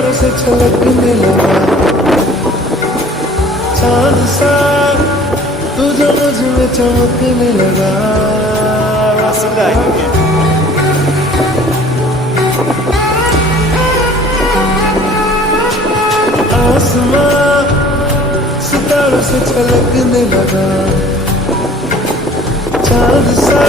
सितारों से छलकने लगा, चांद सा तू जो मुझ में चमकने लगा। आसमां सितारों से छलकने लगा, चांद सा